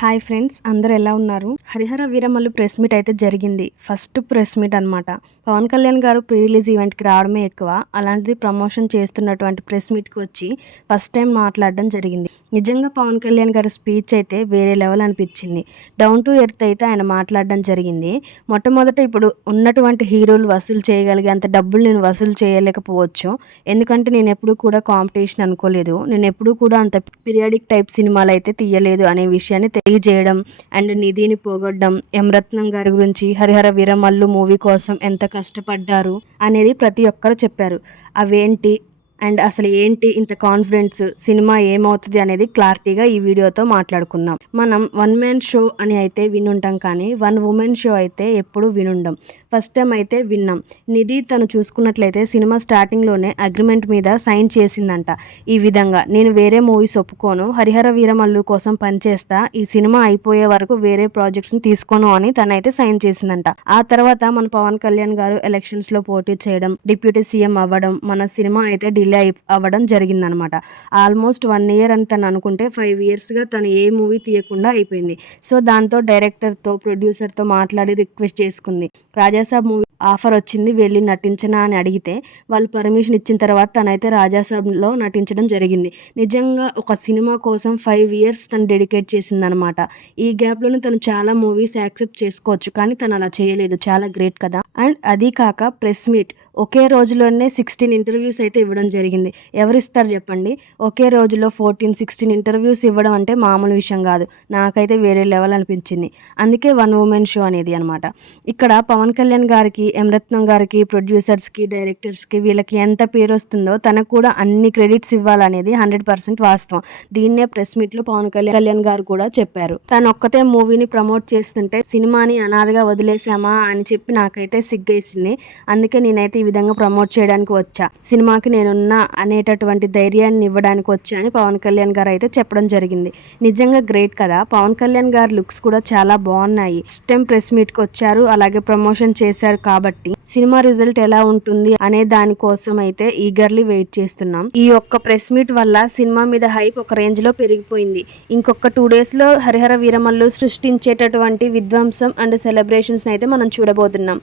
Hi friends, అందరు ఎలా ఉన్నారు? హరిహర వీరమల్లు ప్రెస్ మీట్ అయితే జరిగింది. ఫస్ట్ ప్రెస్ మీట్ అనమాట. పవన్ కళ్యాణ్ గారు ప్రీ రిలీజ్ ఈవెంట్కి రావడమే ఎక్కువ, అలాంటిది ప్రమోషన్ చేస్తున్నటువంటి ప్రెస్ మీట్కి వచ్చి ఫస్ట్ టైం మాట్లాడడం జరిగింది. నిజంగా పవన్ కళ్యాణ్ గారి స్పీచ్ అయితే వేరే లెవెల్ అనిపించింది. డౌన్ టు ఎర్త్ అయితే ఆయన మాట్లాడడం జరిగింది. మొట్టమొదట ఇప్పుడు ఉన్నటువంటి హీరోలు వసూలు చేయగలిగే అంత డబ్బులు నేను వసూలు చేయలేకపోవచ్చు, ఎందుకంటే నేను ఎప్పుడూ కూడా కాంపిటీషన్ అనుకోలేదు, నేను ఎప్పుడూ కూడా అంత పీరియాడిక్ టైప్ సినిమాలు అయితే తీయలేదు అనే విషయాన్ని తెలియజేయడం అండ్ నిధిని పోగొట్టడం, యమరత్నం గారి గురించి హరిహర వీరమల్లు మూవీ కోసం ఎంత కష్టపడ్డారు అనేది ప్రతి ఒక్కరు చెప్పారు. అవేంటి అండ్ అసలు ఏంటి ఇంత కాన్ఫిడెన్స్, సినిమా ఏమవుతుంది అనేది క్లారిటీగా ఈ వీడియోతో మాట్లాడుకుందాం. మనం వన్ మ్యాన్ షో అని అయితే వినుంటాం, కానీ వన్ ఉమెన్ షో అయితే ఎప్పుడు వినుండం. ఫస్ట్ టైం అయితే విన్నాం. నిధి తను చూసుకున్నట్లయితే సినిమా స్టార్టింగ్లోనే అగ్రిమెంట్ మీద సైన్ చేసిందంట. ఈ విధంగా నేను వేరే మూవీస్ ఒప్పుకోను, హరిహర వీరమల్లు కోసం పనిచేస్తా, ఈ సినిమా అయిపోయే వరకు వేరే ప్రాజెక్ట్స్ని తీసుకోను అని తనైతే సైన్ చేసిందంట. ఆ తర్వాత మన పవన్ కళ్యాణ్ గారు ఎలక్షన్స్లో పోటీ చేయడం, డిప్యూటీ సీఎం అవ్వడం, మన సినిమా అయితే డిలే అవ్వడం జరిగిందనమాట. ఆల్మోస్ట్ 1 year అని తను అనుకుంటే 5 yearsగా తను ఏ మూవీ తీయకుండా అయిపోయింది. సో దాంతో డైరెక్టర్తో ప్రొడ్యూసర్తో మాట్లాడి రిక్వెస్ట్ చేసుకుంది. రాజాసాబ్ మూవీ ఆఫర్ వచ్చింది, వెళ్ళి నటించనా అని అడిగితే వాళ్ళు పర్మిషన్ ఇచ్చిన తర్వాత తనైతే రాజాసాబ్లో నటించడం జరిగింది. నిజంగా ఒక సినిమా కోసం 5 years తను డెడికేట్ చేసిందనమాట. ఈ గ్యాప్లోనే తను చాలా మూవీస్ యాక్సెప్ట్ చేసుకోవచ్చు, కానీ తను అలా చేయలేదు. చాలా గ్రేట్ కదా. అండ్ అది కాక ప్రెస్ మీట్ ఒకే రోజులోనే 16 ఇంటర్వ్యూస్ అయితే ఇవ్వడం జరిగింది. ఎవరిస్తారు చెప్పండి? ఒకే రోజులో 14-16 ఇంటర్వ్యూస్ ఇవ్వడం అంటే మామూలు విషయం కాదు. నాకైతే వేరే లెవెల్ అనిపించింది. అందుకే వన్ ఉమెన్ షో అనేది అనమాట. ఇక్కడ పవన్ కళ్యాణ్ గారికి, యమరత్నం గారికి, ప్రొడ్యూసర్స్కి, డైరెక్టర్స్కి వీళ్ళకి ఎంత పేరు వస్తుందో తనకు కూడా అన్ని క్రెడిట్స్ ఇవ్వాలనేది 100% వాస్తవం. దీన్నే ప్రెస్ మీట్లో పవన్ కళ్యాణ్ గారు కూడా చెప్పారు. తను ఒక్కతే మూవీని ప్రమోట్ చేస్తుంటే సినిమాని అనాథగా వదిలేసామా అని చెప్పి నాకైతే సిగ్గేసింది. అందుకే నేనైతే ఈ విధంగా ప్రమోట్ చేయడానికి వచ్చా, సినిమాకి నేనున్నా అనేటటువంటి ధైర్యాన్ని ఇవ్వడానికి వచ్చా అని పవన్ కళ్యాణ్ గారు అయితే చెప్పడం జరిగింది. నిజంగా గ్రేట్ కదా. పవన్ కళ్యాణ్ గారి లుక్స్ కూడా చాలా బాగున్నాయి. ఫస్ట్ టైం ప్రెస్ మీట్కి వచ్చారు, అలాగే ప్రమోషన్ చేశారు కాబట్టి సినిమా రిజల్ట్ ఎలా ఉంటుంది అనే దానికోసం అయితే ఈగర్లీ వెయిట్ చేస్తున్నాం. ఈ ఒక్క ప్రెస్ మీట్ వల్ల సినిమా మీద హైప్ ఒక రేంజ్ లో పెరిగిపోయింది. ఇంకొక 2 daysలో హరిహర వీరమల్లు సృష్టించేటటువంటి విధ్వంసం అండ్ సెలబ్రేషన్స్ అయితే మనం చూడబోతున్నాం.